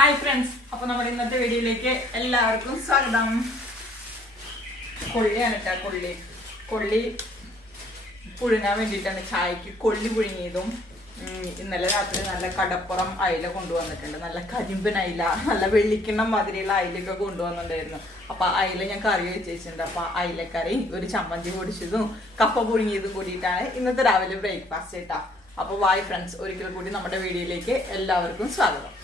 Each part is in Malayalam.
ഹായ് ഫ്രണ്ട്സ്, അപ്പോൾ നമ്മുടെ ഇന്നത്തെ വീഡിയോയിലേക്ക് എല്ലാവർക്കും സ്വാഗതം. കൊള്ളിയാണ് കേട്ടോ. കൊള്ളി പുഴുങ്ങാൻ വേണ്ടിയിട്ടാണ്. ചായക്ക് കൊള്ളി പുഴുങ്ങിയതും ഇന്നലെ രാത്രി നല്ല കടപ്പുറം അയില കൊണ്ടുവന്നിട്ടുണ്ട്. നല്ല കരിമ്പൻ അയില, നല്ല വെള്ളിക്കിണ്ണം മാതിരിയുള്ള അയിലൊക്കെ കൊണ്ടുവന്നിട്ടുണ്ടായിരുന്നു. അപ്പൊ അയില ഞാൻ കറി വെച്ചിട്ടുണ്ട്. അപ്പൊ അയിലക്കറി, ഒരു ചമ്മന്തി പൊടിച്ചതും കപ്പ പുഴുങ്ങിയതും കൂടിയിട്ടാണ് ഇന്നത്തെ രാവിലെ ബ്രേക്ക്ഫാസ്റ്റ് കേട്ടാ. അപ്പൊ വായ് ഫ്രണ്ട്സ്, ഒരിക്കൽ കൂടി നമ്മുടെ വീഡിയോയിലേക്ക് എല്ലാവർക്കും സ്വാഗതം.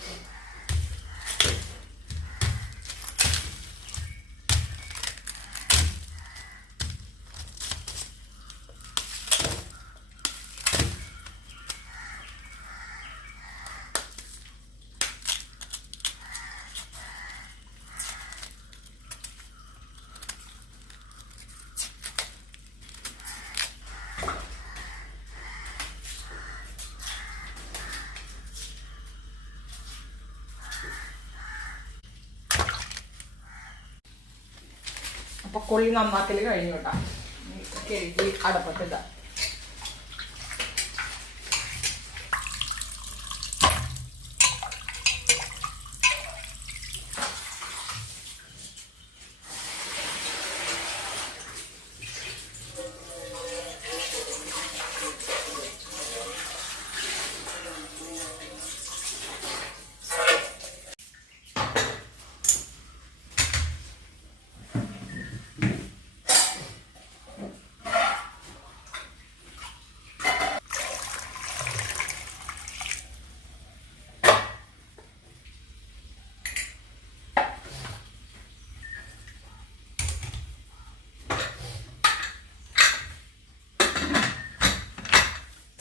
അപ്പൊ കൊള്ളി നന്നാക്കല് കഴിഞ്ഞു കേട്ടാ. കഴുകി അടപ്പത്തിടാം.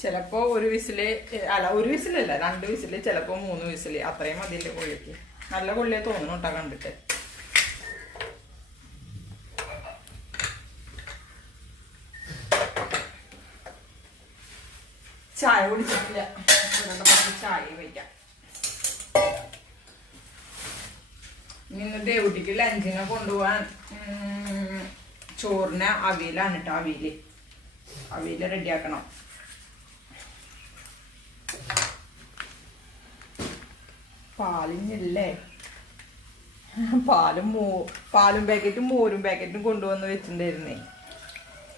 ചിലപ്പോ ഒരു വിസില്, അല്ല ഒരു വിസിലല്ല, 2 വിസില്, ചിലപ്പോ 3 വിസില്, അത്രയും മതിയല്ലേ കൊള്ളിക്ക്. നല്ല കൊള്ളിയെ തോന്നുന്നു കേട്ടോ കണ്ടിട്ട്. ചായ കുടിച്ചിട്ടില്ല, ചായ വയ്ക്കാം. ഇന്ന് ദേവുട്ടിക്ക് ലഞ്ചിനെ കൊണ്ടുപോവാൻ ചോറിന് അവിയലാണ് കേട്ടോ. അവിയല് റെഡിയാക്കണം. പാലിഞ്ഞില്ലേ, പാലും പാക്കറ്റും മോരും പാക്കറ്റും കൊണ്ടുവന്ന് വെച്ചിട്ടുണ്ടായിരുന്നേ.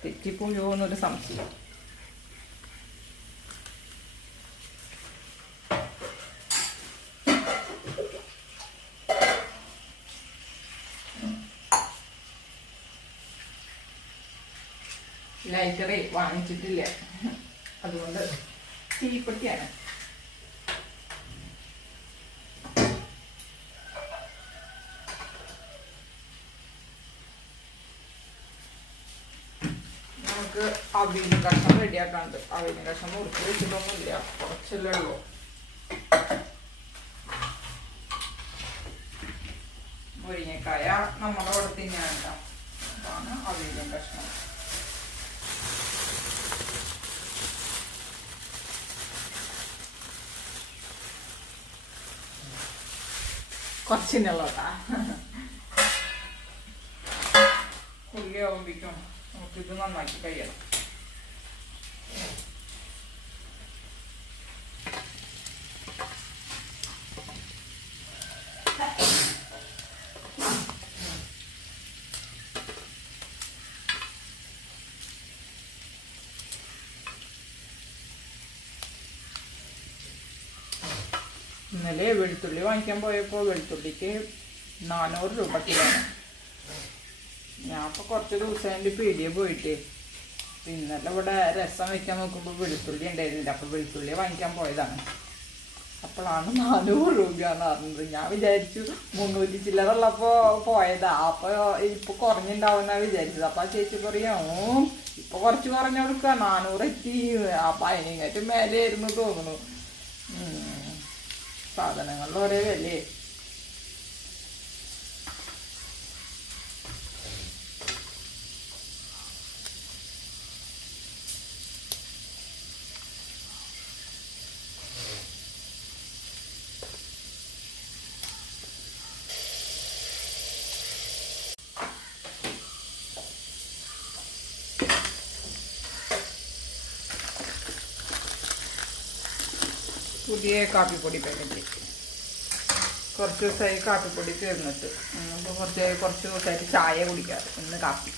തെറ്റിപ്പോയോന്നൊരു സംശയം. ലൈറ്ററേ വാങ്ങിച്ചിട്ടില്ല, അതുകൊണ്ട് തീപ്പെട്ടിയാണ്. നമുക്ക് അവിയൽ കഷ്ണം റെഡിയാക്കാണ്ട്. അവിയൽ കഷ്ണം മുറിച്ച് വെച്ചിട്ടൊന്നുമില്ല, കുറച്ചല്ലേ ഉള്ളൂ. മുരിങ്ങക്കായ നമ്മുടെ അവിടെ തിന്നാൻ കേട്ടോ. അതാണ് അവിയലും കഷ്ണം. കുറച്ചിനുള്ളതാ. ഉള്ളിയാവുമ്പോഴേക്കും നമുക്കിത് നന്നാക്കി കഴിയണം. ഇന്നലെ വെളുത്തുള്ളി വാങ്ങിക്കാൻ പോയപ്പോൾ വെളുത്തുള്ളിക്ക് 400 രൂപ കിലോയാണ്. ഞാൻ ഇപ്പോൾ കുറച്ച് ദിവസമായിട്ട് പീടിയെ പോയിട്ട് ഇന്നലെ ഇവിടെ രസം വെക്കാൻ നോക്കുമ്പോൾ വെളുത്തുള്ളി ഉണ്ടായിരുന്നില്ല. അപ്പോൾ വെളുത്തുള്ളി വാങ്ങിക്കാൻ പോയതാണ്. അപ്പോഴാണ് 400 രൂപയാണെന്ന് പറഞ്ഞത്. ഞാൻ വിചാരിച്ചു 300 ചില്ലറ ഉള്ളപ്പോൾ പോയതാ. അപ്പോൾ ഇപ്പോൾ കുറഞ്ഞുണ്ടാവുമെന്നാണ് വിചാരിച്ചത്. അപ്പോൾ ആ ചേച്ചി പറയാം, ഇപ്പോൾ കുറച്ച് കുറഞ്ഞു കൊടുക്കുക, 400 എത്തി. അപ്പം അതിനെങ്ങാട്ട് മേലെയായിരുന്നു തോന്നുന്നു. സാധനങ്ങളുടെ ഒരേ വിലയെ. പുതിയ കാപ്പിപ്പൊടി പാക്കറ്റ്. കുറച്ച് ദിവസമായി കാപ്പിപ്പൊടി ചേർന്നിട്ട്. അപ്പോൾ കുറച്ച് ദിവസമായിട്ട് ചായ കുടിക്കാറ്, ഇന്ന് കാപ്പി.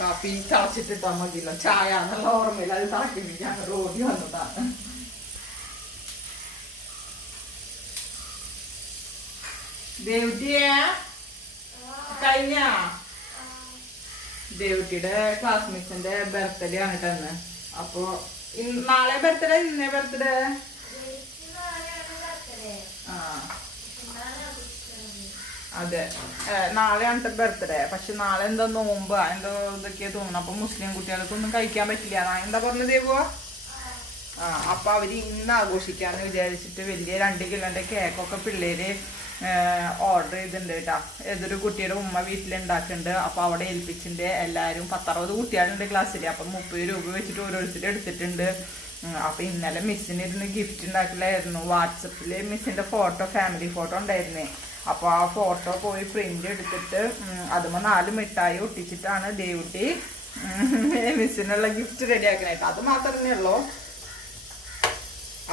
കാപ്പി തിളച്ചിട്ടിട്ടാൽ മതിയല്ലോ, ചായ എന്നുള്ള ഓർമ്മയില്ല, അത് തിളക്കി ഞങ്ങൾ ഓടി വന്നതാണ്. ദേവുട്ടിയെ കഴിഞ്ഞ ദേവുട്ടിയുടെ ക്ലാസ്മേറ്റ്സിന്റെ ബർത്ത്ഡേ ആണ് കേട്ടെന്ന്. അപ്പൊ നാളെ ബർത്ത്ഡേ, ഇന്നേ ബർത്ത്ഡേ? ആ അതെ, നാളെയാണ് ബർത്ത്ഡേ. പക്ഷെ നാളെ എന്തോ നോമ്പ് എന്തോ ഇതൊക്കെയാ തോന്നുന്നു. അപ്പൊ മുസ്ലിം കുട്ടികൾക്കൊന്നും കഴിക്കാൻ പറ്റില്ല, എന്താ പറഞ്ഞത് ദേവുവാ? അപ്പൊ അവര് ഇന്ന് ആഘോഷിക്കാന്ന് വിചാരിച്ചിട്ട് വലിയ 2 കിലോന്റെ കേക്കൊക്കെ പിള്ളേര് ഓർഡർ ചെയ്തിട്ടുണ്ട് കേട്ടാ. ഏതൊരു കുട്ടിയുടെ ഉമ്മ വീട്ടിലുണ്ടാക്കുന്നുണ്ട്. അപ്പൊ അവിടെ ഏൽപ്പിച്ചിട്ടുണ്ട്. എല്ലാരും 10-60 കുട്ടികളുണ്ട് ക്ലാസ്സിൽ. അപ്പൊ 30 രൂപ വെച്ചിട്ട് ഓരോരുത്തരും എടുത്തിട്ടുണ്ട്. അപ്പൊ ഇന്നലെ മിസ്സിന് ഇരുന്ന് ഗിഫ്റ്റ് ഉണ്ടാക്കലായിരുന്നു. വാട്സപ്പില് മിസ്സിന്റെ ഫോട്ടോ, ഫാമിലി ഫോട്ടോ ഉണ്ടായിരുന്നേ. അപ്പൊ ആ ഫോട്ടോ പോയി പ്രിന്റ് എടുത്തിട്ട് അതുമ്പോ 4 മിഠായി ഒട്ടിച്ചിട്ടാണ് ദേവുട്ടി മിസ്സിനുള്ള ഗിഫ്റ്റ് റെഡി ആക്കാനായിട്ട്. അത് മാത്രമേ ഉള്ളൂ.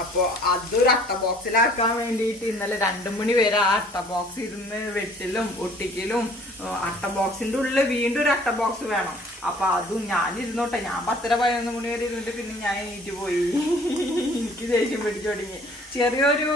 അപ്പൊ അതൊരു അട്ട ബോക്സിലാക്കാൻ വേണ്ടിയിട്ട് ഇന്നലെ 2 മണി വരെ ആ അട്ട ബോക്സ് ഇരുന്ന് വെട്ടിലും ഒട്ടിക്കലും. അട്ട ബോക്സിന്റെ ഉള്ളിൽ വീണ്ടും ഒരു അട്ട ബോക്സ് വേണം. അപ്പൊ അതും ഞാനിരുന്നോട്ടെ, ഞാൻ 10-11 മണി വരെ ഇരുന്നിട്ട് പിന്നെ ഞാൻ എണീറ്റ് പോയി. എനിക്ക് ദേഷ്യം പിടിച്ചു തുടങ്ങി. ചെറിയൊരു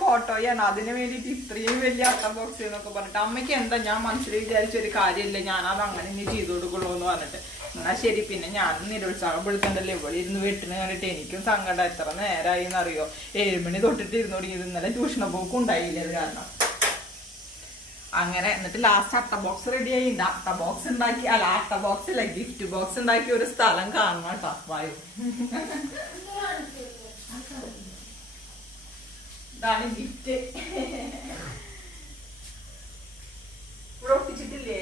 ഫോട്ടോയാണ്, അതിന് വേണ്ടിയിട്ട് ഇത്രയും വലിയ അട്ട ബോക്സ് എന്നൊക്കെ പറഞ്ഞിട്ട്. അമ്മയ്ക്ക് എന്താ, ഞാൻ മനസ്സിൽ വിചാരിച്ച ഒരു കാര്യമില്ല, ഞാനത് അങ്ങനെ ഇനി ചെയ്തു കൊടുക്കുള്ളൂ എന്ന് പറഞ്ഞിട്ട്. എന്നാ ശരി, പിന്നെ ഞാൻ നിരുത്സാഹപ്പെടുത്തണ്ടല്ലോ. ഇവിടെ ഇരുന്ന് വെട്ടിന് കണ്ടിട്ട് എനിക്കും സങ്കടം. എത്ര നേരമായി എന്നറിയോ, 7 മണി തൊട്ടിട്ട് ഇരുന്ന് തുടങ്ങിയത്. ഇന്നലെ ട്യൂഷന് പോക്കും ഉണ്ടായില്ല അത് കാരണം. അങ്ങനെ എന്നിട്ട് ലാസ്റ്റ് അട്ട ബോക്സ് റെഡി ആയിണ്ട്. അട്ട ബോക്സ് ഉണ്ടാക്കി, അല്ല അട്ട ബോക്സ് അല്ല, ഗിഫ്റ്റ് ബോക്സ് ഉണ്ടാക്കി ഒരു സ്ഥലം കാണണം കേട്ടോ. വായു, ഇതാണ് ഗിഫ്റ്റ്. ഇവിടെ ഒട്ടിച്ചിട്ടില്ലേ?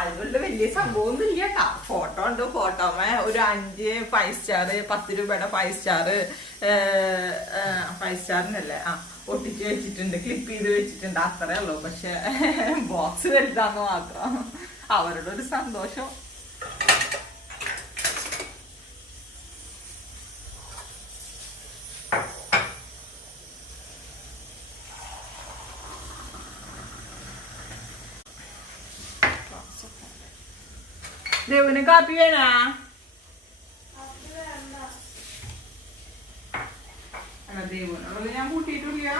അതുകൊണ്ട് വലിയ സംഭവം ഒന്നും ഇല്ല കേട്ടാ. ഫോട്ടോ ഉണ്ട്, ഫോട്ടോമേ ഒരു 5 5 സ്റ്റാർ, 10 രൂപയുടെ 5 സ്റ്റാർ, 5 സ്റ്റാറിനല്ലേ ഒട്ടിച്ച് വെച്ചിട്ടുണ്ട്, ക്ലിപ്പ് ചെയ്ത് വെച്ചിട്ടുണ്ട്. അത്രേ ഉള്ളൂ. പക്ഷെ ബോക്സ് വലുതാന്ന് മാത്രം. അവരുടെ ഒരു സന്തോഷം. ദേവുന് കാപ്പി വേണ? ദേവുനുള്ളത് ഞാൻ കൂട്ടിയിട്ടില്ല.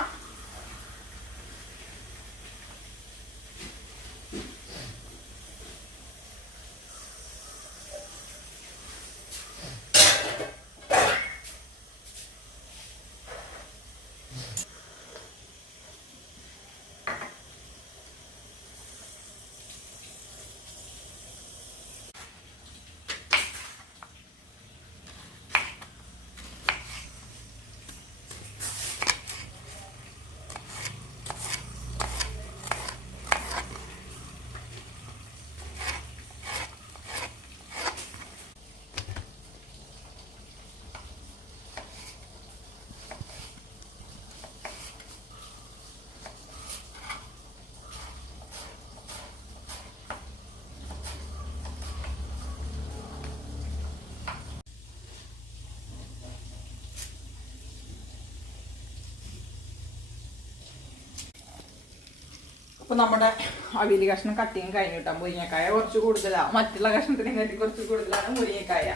അപ്പൊ നമ്മുടെ അവിയൽ കഷ്ണം കട്ടിയും കഴിഞ്ഞു കിട്ടാം. മുരിങ്ങക്കായ കുറച്ച് കൂടുതലാണ്, മറ്റുള്ള കഷ്ണത്തിനെ കാട്ടി കുറച്ച് കൂടുതലാണ് മുരിങ്ങക്കായ.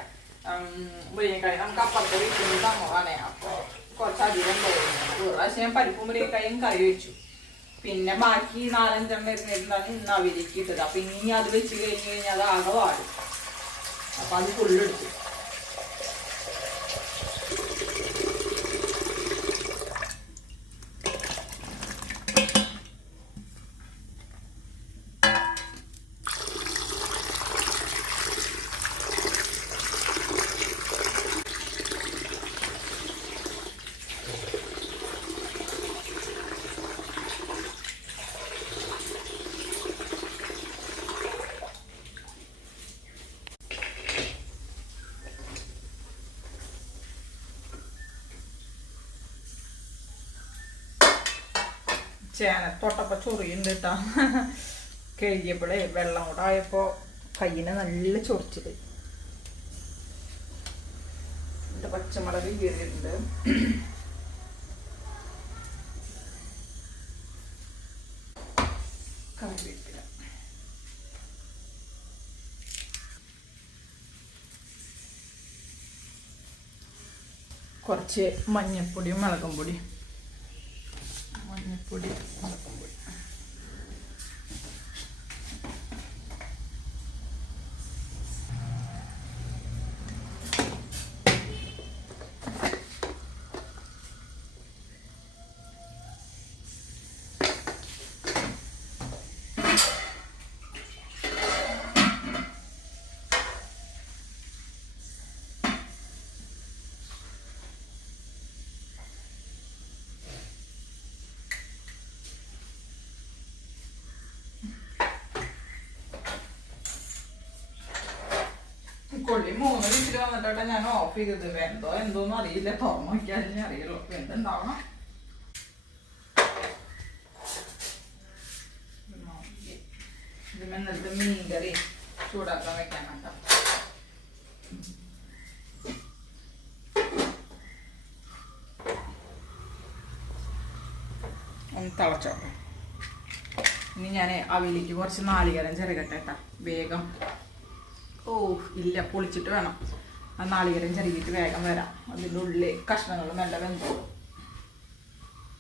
മുരിങ്ങക്കായ നമുക്ക് അപ്പുറത്തെ വീട്ടിൽ തന്നതാണേ. അപ്പൊ കുറച്ചധികം പോകുന്നു. ഒരു പ്രാവശ്യം പരിപ്പും മുരിങ്ങക്കായും കറി വെച്ചു. പിന്നെ ബാക്കി 4-5 ഇരുന്നിരുന്നാണ് ഇന്ന് അവിയലേക്ക് ഇട്ടത്. അപ്പൊ ഇനി അത് വെച്ച് കഴിഞ്ഞാൽ അത് ആകെ വാടും. അപ്പൊ അത് ഫുള്ളെടുത്തു. ചേനത്തൊട്ടപ്പോൾ ചൊറിയുണ്ട് കേട്ടോ. കഴുകിയപ്പോഴേ വെള്ളം കൂടെ ആയപ്പോൾ കയ്യിന് നല്ല ചൊറിച്ചില്. പച്ചമുളക് കീറിയിട്ടുണ്ട്. കറിവേപ്പില, കുറച്ച് മഞ്ഞൾപ്പൊടിയും മുളകും പൊടി. മഞ്ഞൾപ്പൊടി, മുളകും പൊടി. കൊള്ളി 3 വിസിൽ വന്നിട്ടോട്ടെ ഞാൻ ഓഫ് ചെയ്തത്. എന്തോന്നും അറിയില്ല, തുറന്നു നോക്കിയാലേ അറിയുള്ളൂ എന്തുണ്ടാവണം. ഇതിമെന്നിട്ട് മീൻകറി ചൂടാക്കാൻ വെക്കാൻ കേട്ടോ. ഒന്ന് തിളച്ചോട്ടെ. ഇനി ഞാൻ അവിലേക്ക് കുറച്ച് നാളികേരം ചിരകട്ടെ കേട്ടോ. വേഗം ഇല്ല, പൊളിച്ചിട്ട് വേണം. ആ നാളികേരം ചെറിയിട്ട് വേഗം വരാം. അതിൻ്റെ ഉള്ളിൽ കഷ്ണങ്ങൾ നല്ല വെന്തോളും.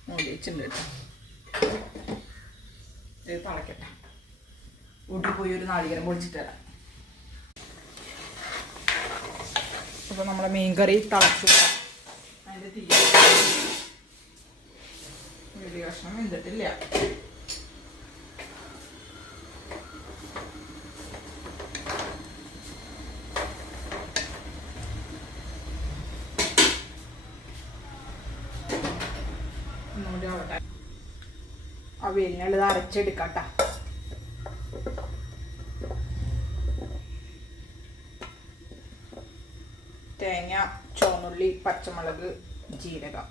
മൂടി വെച്ചിട്ടുണ്ട് കേട്ടോ. ഇത് തിളക്കട്ടെ. വീട്ടിൽ പോയി ഒരു നാളികേരം പൊളിച്ചിട്ട് വരാം. അപ്പോൾ നമ്മളെ മീൻകറി തിളച്ചു. അതിൻ്റെ തീ വലിയ കഷ്ണം വെന്തിട്ടില്ല. അവിയലിനുള്ളത് അരച്ചെടുക്കാട്ട. തേങ്ങ, ചുവന്നുള്ളി, പച്ചമുളക്, ജീരകം.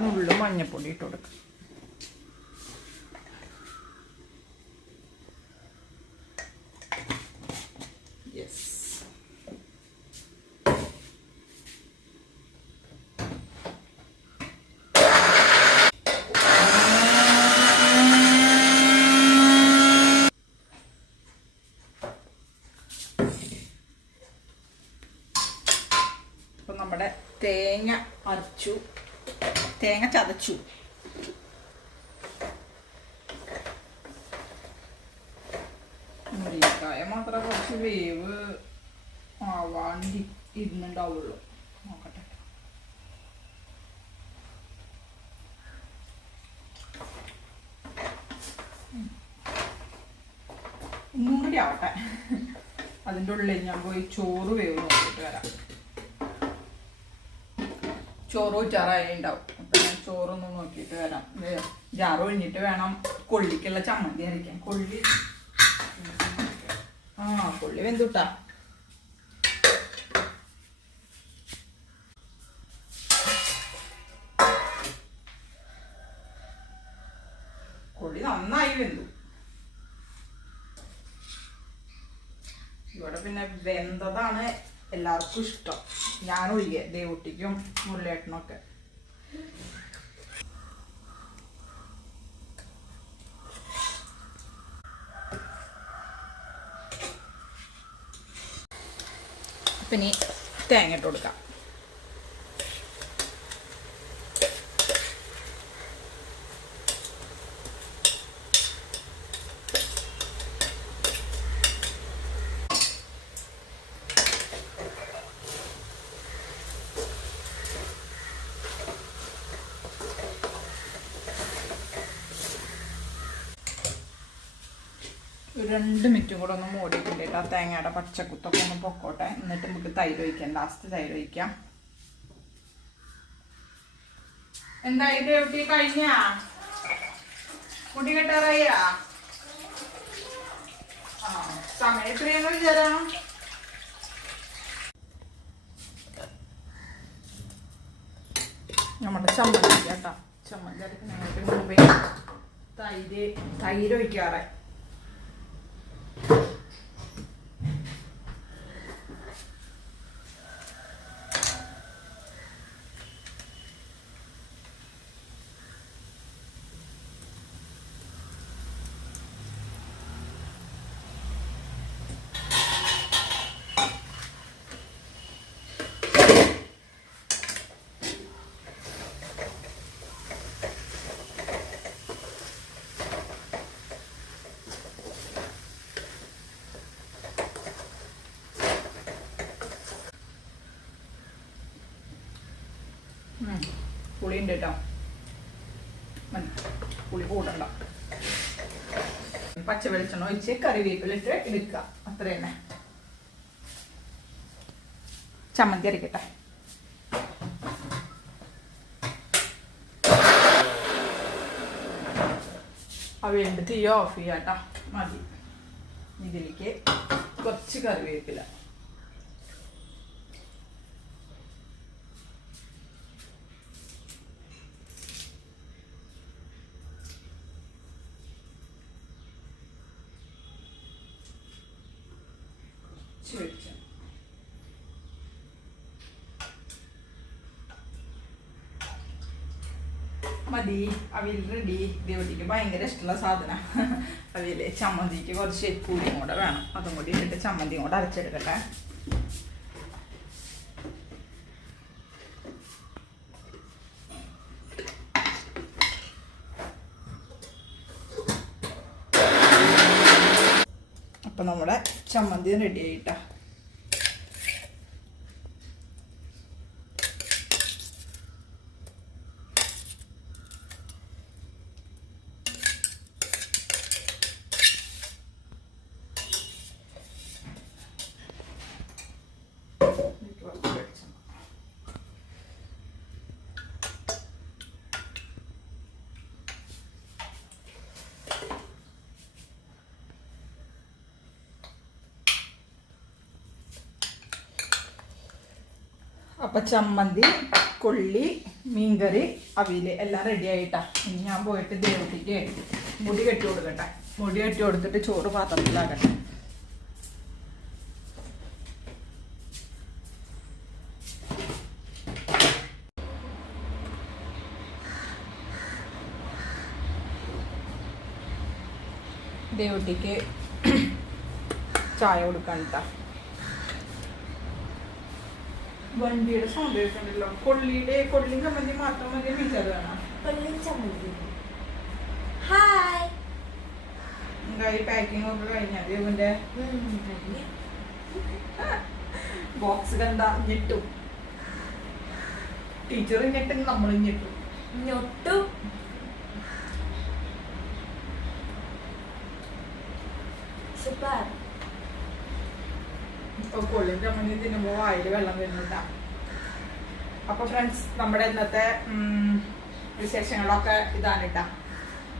നുള്ളു മഞ്ഞപ്പൊടി ഇട്ട് കൊടുക്കുക. അപ്പം നമ്മുടെ തേങ്ങ അരച്ചു, തേങ്ങ ചതച്ചു. മുരിങ്ങക്കായ മാത്രം കുറച്ച് വേവ് ആവാണ്ടി ഇരുന്നുണ്ടാവുള്ളൂ. നോക്കട്ടെ. ഒന്നും കൂടി ആവട്ടെ. അതിൻ്റെ ഉള്ളിൽ ഞാൻ പോയി ചോറ് വേവ് നോക്കിയിട്ട് വരാം. ചോറ് ഊറ്റാറായി ഉണ്ടാവും. അപ്പം ഞാൻ ചോറൊന്നും നോക്കിയിട്ട് വരാം. ജാറ് ഒഴിഞ്ഞിട്ട് വേണം കൊള്ളിക്കുള്ള ചമ്മന്തി അരയ്ക്കാൻ. കൊള്ളി കൊള്ളി വെന്തുട്ടാ. കൊള്ളി നന്നായി വെന്തു. ഇവിടെ പിന്നെ വെന്തതാണ് എല്ലാവർക്കും ഇഷ്ടം. ഞാനൊഴികെ ദേവുട്ടിക്കും മുരളിയേട്ടനൊക്കെ. പിന്നെ തേങ്ങ ഇട്ട് കൊടുക്കാം. ഒരു 2 മിനിറ്റും കൂടെ ഒന്ന് മൂടിയിട്ടുണ്ട്. ആ തേങ്ങയുടെ പച്ചക്കുത്തൊക്കെ ഒന്ന് പൊക്കോട്ടെ. എന്നിട്ട് നമുക്ക് തൈര് ഒഴിക്കാം. ലാസ്റ്റ് തൈര് ഒഴിക്കാം. എന്താ ഇത് എവിടെ കഴിഞ്ഞാ? മുടി കെട്ടാറായാ? ആ, സമയം എത്രയാണെന്ന് വിചാരാ? നമ്മുടെ ചമ്മന്തി കേട്ടാ. ചമ്മന്തി അരക്കുന്നതിനായിട്ട് മുമ്പേ തൈര് ഒഴിക്കാറായി. പുളി ഉണ്ട് കേട്ടോ. പുളി കൂട്ടണ്ട. പച്ച വെളിച്ചെണ്ണ ഒഴിച്ച് കറിവേപ്പിലിട്ട് എടുക്കുക. അത്ര തന്നെ. ചമ്മന്തി അരക്കട്ടെ. അവയുണ്ട് തീ ഓഫ് ചെയ്യാട്ടോ. മതി. ഇതിലേക്ക് കുറച്ച് കറിവേപ്പില. മതി. അവിയൽ റെഡി. ദേവട്ടിക്ക് ഭയങ്കര ഇഷ്ടമുള്ള സാധനം അവിയല്. ചമ്മന്തിക്ക് കുറച്ച് പൂരിയും കൂടെ വേണം. അതും കൂടി ഇട്ടിട്ട് ചമ്മന്തിയും കൂടെ അരച്ചെടുക്കട്ടെ. അപ്പം നമ്മുടെ ചമ്മന്തി റെഡി ആയിട്ടാ. അപ്പം ചമ്മന്തി, കൊള്ളി, മീൻകറി, അവിയല് എല്ലാം റെഡി ആയിട്ടാ. ഇനി ഞാൻ പോയിട്ട് ദേവട്ടിക്ക് മുടി കെട്ടി കൊടുക്കട്ടെ. മുടി കെട്ടി കൊടുത്തിട്ട് ചോറ് പാത്രത്തിലാക്കട്ടെ. ദേവട്ടിക്ക് ചായ കൊടുക്കണ്ട. വണ്ടിയുടെ സൗണ്ട് കേൾക്കണ്ടല്ലോ. കൊള്ളി ചമ്മന്തി മാത്രം മതി. മീൻകറി വേണം. പാക്കിംഗ് ഒക്കെ കഴിഞ്ഞാൽ ഇവന്റെ ബോക്സ് കണ്ട ഞെട്ടും. ടീച്ചർ ഞെട്ടും, നമ്മളും ഞെട്ടും. കൊള്ളിയും ചമ്മന്തി തിന്നുമ്പോൾ വായിൽ വെള്ളം വരുന്നുണ്ടാ. അപ്പൊ ഫ്രണ്ട്സ്, നമ്മുടെ ഇന്നത്തെ വിശേഷങ്ങളൊക്കെ ഇതാണ് കേട്ടാ.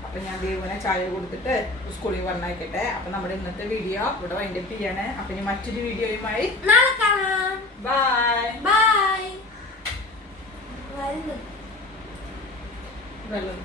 അപ്പൊ ഞാൻ ദേവുവിനെ ചായ കൊടുത്തിട്ട് സ്കൂളിൽ പറഞ്ഞയക്കട്ടെ. അപ്പൊ നമ്മുടെ ഇന്നത്തെ വീഡിയോ ഇവിടെ വൈൻഡപ്പ് ചെയ്യാണ്. അപ്പൊ ഇനി മറ്റൊരു വീഡിയോയുമായി ബൈ. വെള്ളം